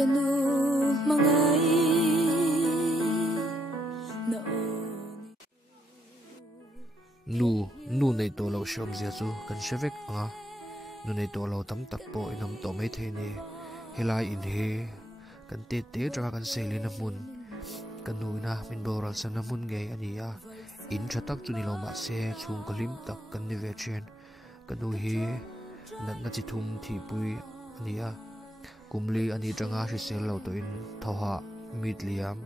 kanu mangai nu nei to lo shom zia chu kan shevek anga nu nei to lo tam tak po inam to mai the ni helai in he kan te tra kan selin amun kan nu na min boral san amun nge ania in thatak chu ni lo ma se chung kolim tak kan ni ve chen kan nu hi na chi thum thi pui ania kumli ani tanga shi sel lo to in thoha midliam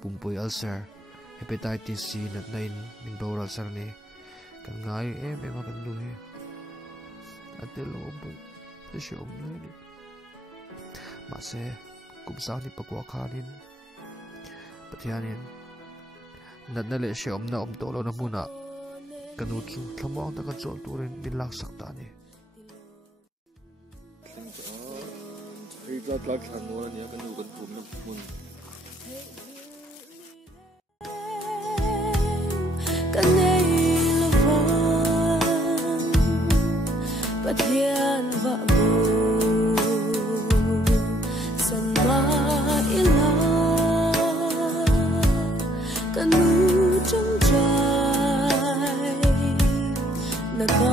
pumpui ulcer hepatitis C nat nain min boral san ni kan ngai em kan nu hi ate lo bu te shom le ni ma se kum sa ni pakwa khanin pathianin nat na le shom na om to lo na muna kanu chu thamang ta ka chol turin bin lak sakta ni ri lat lat han no ni kan nu kan pum na mun kan nei lovang pathian va bu san ma ila kanu trong trai na ka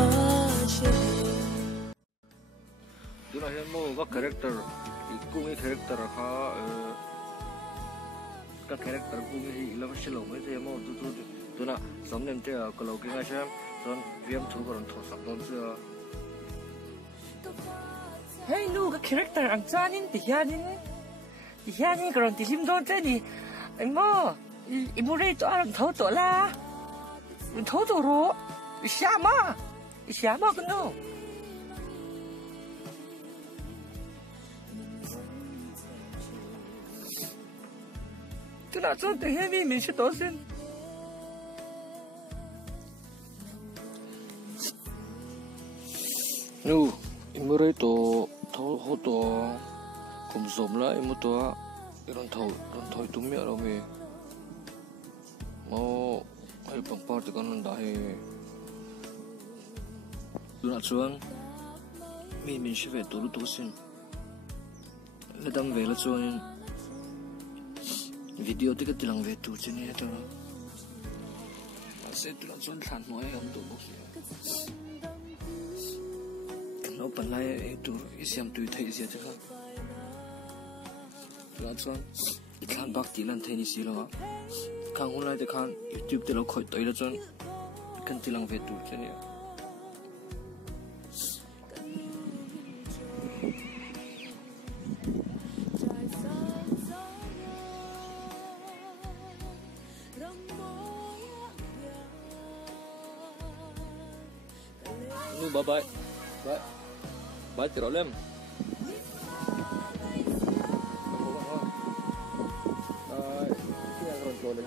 she tu na hian mo ka character ikung character kha ka character kung hi ila shilo mai te mo tu na somnem te ko lo ki nga sham son viam thu ko ron tho sak don chu hey nu ka character ang chanin ti hianin ko ron ti lim don te ni ai mo imure to an tho to la tho to ro sha ma ko no tu na cho te he mi shi to sin nu imure to tho ho to kum som la imu to ron thoi tum me ro me mo ai pang par te kan da he du na chuan mi shi ve to sin le dam ve la chuan video te ka tilang ve tu chen he to se tu la chuan than mo ai am to bo no pan lai tu isiam tu thei sia cha la chuan ikhan bak ti lan thei ni si lo khang hun lai te khan youtube te lo khoi toi la chuan kan tilang ve tu chen ya nu bye bye bye ti rolem ai ki ang ron ko le